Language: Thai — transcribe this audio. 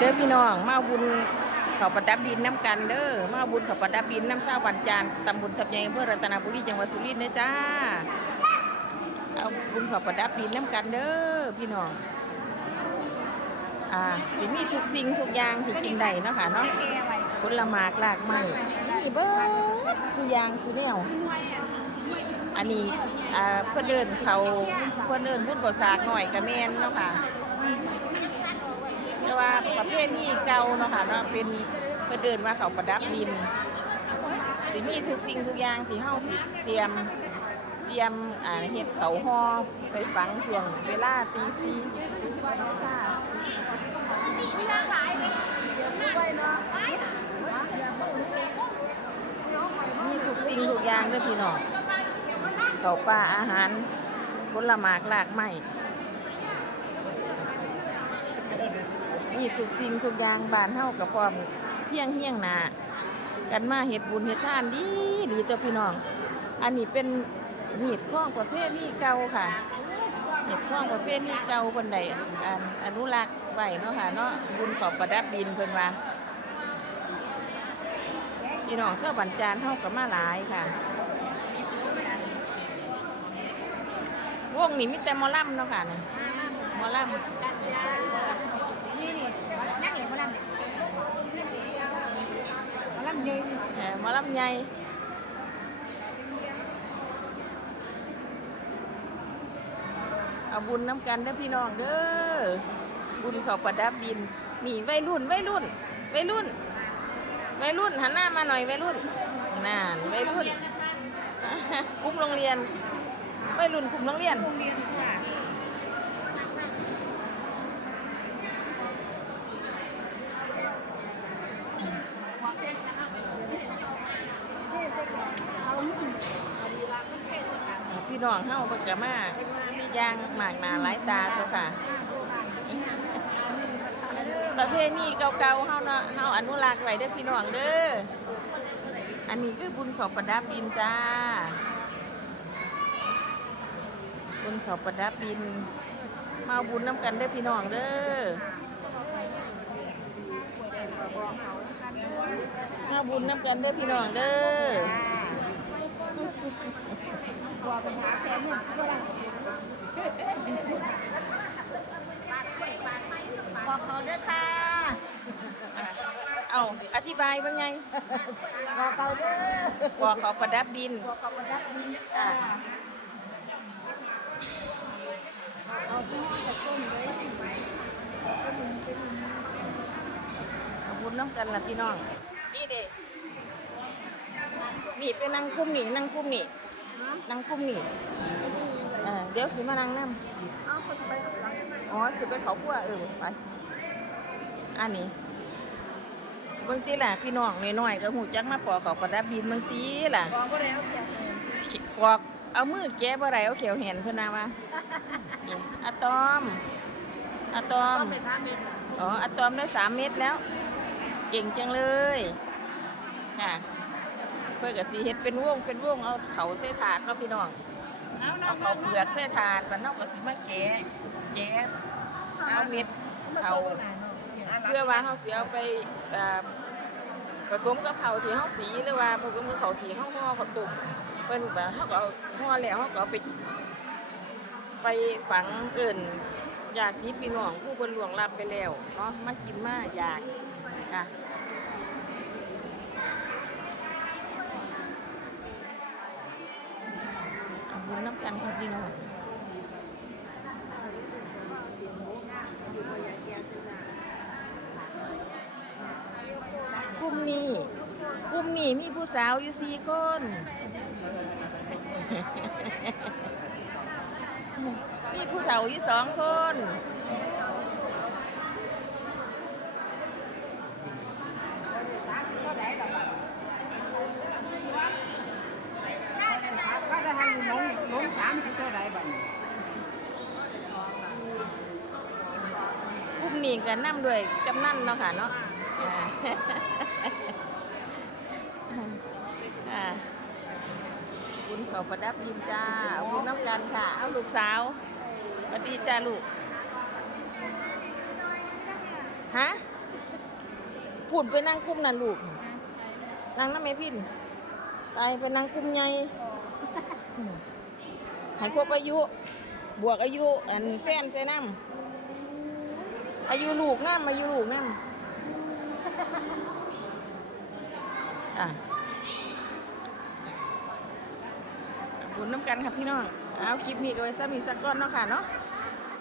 เด้อพี่น้องมาบุญเขาประดับดินน้ำกันเด้อมาบุญเขาประดับดินน้ำชาวันจานตำบลทับใหญ่อำเภอรัตนบุรีจังหวัดสุรินทร์เด้อจ้าเอาบุญเขาประดับดินน้ำกันเด้อพี่น้องอ่าสิมีทุกสิ่งทุกอย่างที่กินได้เนาะค่ะเนาะผลไม้หลากไม้นี่เบิร์ดสุยางสุแนวอันนี้อ่าเพื่อนเดินเขาเพื่อนเดินบุญก่อสากหน่อยกระแมนเนาะค่ะ แต่ว่าประเภทนี้เก่าเนาะค่ะเนาะเป็นเพื่อนเดินว่าเขาประดับดินสิมีทุกสิ่งทุกอย่างที่เฮาสิเตรียมเตรียมอ่าเฮ็ดเขาห่อไปฝังช่วงเวลาตีสี่มีทุกสิ่งทุกอย่างเด้อพี่น้องเขาปลาอาหารผลไม้หลากไม้ มีทุกสิ่งทุกอย่างบ้านเฮากับพร้อมเพียงเฮียงหนากันมาเฮ็ดบุญเฮ็ดทานดีดีตัวพี่น้อง อันนี้เป็นห็ดข้องประเภทนี้เก่าค่ะห็ดข้องประเภทนี้เก่าคนใดอันอนุรักษ์ไว้เนาะค่ะเนาะบุญขอบประดับดินเพิ่นว่าพี่น้องเจ้าบัญจานเฮากับมาหลายค่ะวงนี้มีแต่มอลล่ำเนาะค่ะนี่มอลล่ำ นี่นี่นั่งเอกมาลำเนี่ยมาลำยืน เอ่อ หมอลำใหญ่เอาบุญน้ำกันเด้อพี่น้องเด้อบุญเขาประดับดิน มีวัยรุ่นวัยรุ่นวัยรุ่นวัยรุ่นหันหน้ามาหน่อยวัยรุ่นนานวัยรุ่นคุ้มโรงเรียนวัยรุ่นคุ้มโรงเรียน โรงเรียนค่ะ พี่น้องเฮาเพิ่นก็มาย่างหมากหนาหลายตาตัวค่ะ ประเพณีเก่าๆเฮาเนาะเฮาอนุรักษ์ไว้เด้อพี่น้องเด้อ อันนี้คือบุญเขาประดับดินจ้า บุญเขาประดับดิน มาบุญน้ำกันเด้อพี่น้องเด้อมาเอาบุญน้ำกันเด้อพี่น้องเด้อ บัวปัญหาแค่นุ่มก็ได้บอกเขาด้วยค่ะ เอาอธิบายว่าไง บอกเขาด้วยบอกเขาประดับดินบอกเขาประดับดินอ่าเอาที่ห้องจากต้นเลยเอาบุญน้ำกันล่ะพี่น้อง นี่เด็ นี่เป็นนางกุ้มนี่นางกุ้มนี่นางกุ้มนี่เออเดี๋ยวสิมานั่งน้เอาคนจะไปกับหลังำอ๋อสิไปเขาพัวเออไปอันนี้เบิ่งตีล่ะพี่น้องน้อยๆก็หูจักมาปอกเขาประดับดินเบิ่งตีล่ะบอกก็แล้วเสียเงินปอกเอามือแกะบ่ได้เอาเขียวเห็นเพิ่นนะว่านี่อะตอมอะตอมต้องไปสามเดือนอ๋ออะตอมได้สามเม็ดแล้ว เก่งจังเลยค่ะ เพื่อกับสีเฮ็ดเป็นวงเป็นวงเอาเขาเส้ถาดเนาะพี่น้องเอาเอาน้ำเขาเปลือกเส้ถาดมันนอกก็สิมาแกะแกะเอาเม็ดเขาเพื่อว่าเขาเสียเอาไปอ่าผสมกับเขาวที่เขาสีหรือว่าผสมกับเขาวที่เขาห่อเขาวตุ่มเพิ่นว่าเขาก็เอาห่อแล้วเขาก็เอาไปไปฝังเอิ่นอยากสีพี่น้องผู้คนหลวงรับไปแล้วเนาะมากินมาอยากอะ กันค่ะพี่น้องกลุ่มนี้กลุ่มนี้มีผู้สาวอยู่สี่คนมีผู้เฒ่าอยู่สองคน ก็จะให้น้องน้องสามที่เท่าไรบ้าง กลุ่ม นี้กันนั่ด้วยกำนันเนาะค่ะเนาะอ่าอ่าบุญเขาประดับยินจ้าเอาบุญน้ำกันค่ะ เอาลูกสาวสวัสดีจ้าลูก ฮะเพูดไปนั่งกลุ่มนั่นลูก นั่งน้ำแม่พินไปไปนั่งกลุ่มใหญ่อืมให้ครบอายุ บวกอายุ อันแฟนใส่น้ำ อายุลูกน้ำอายุลูกน้ำอะบุญน้ำกันครับพี่น้อง เอาคลิปนี้ก็ไว้ซะมีสักก้อนเนาะค่ะเนาะ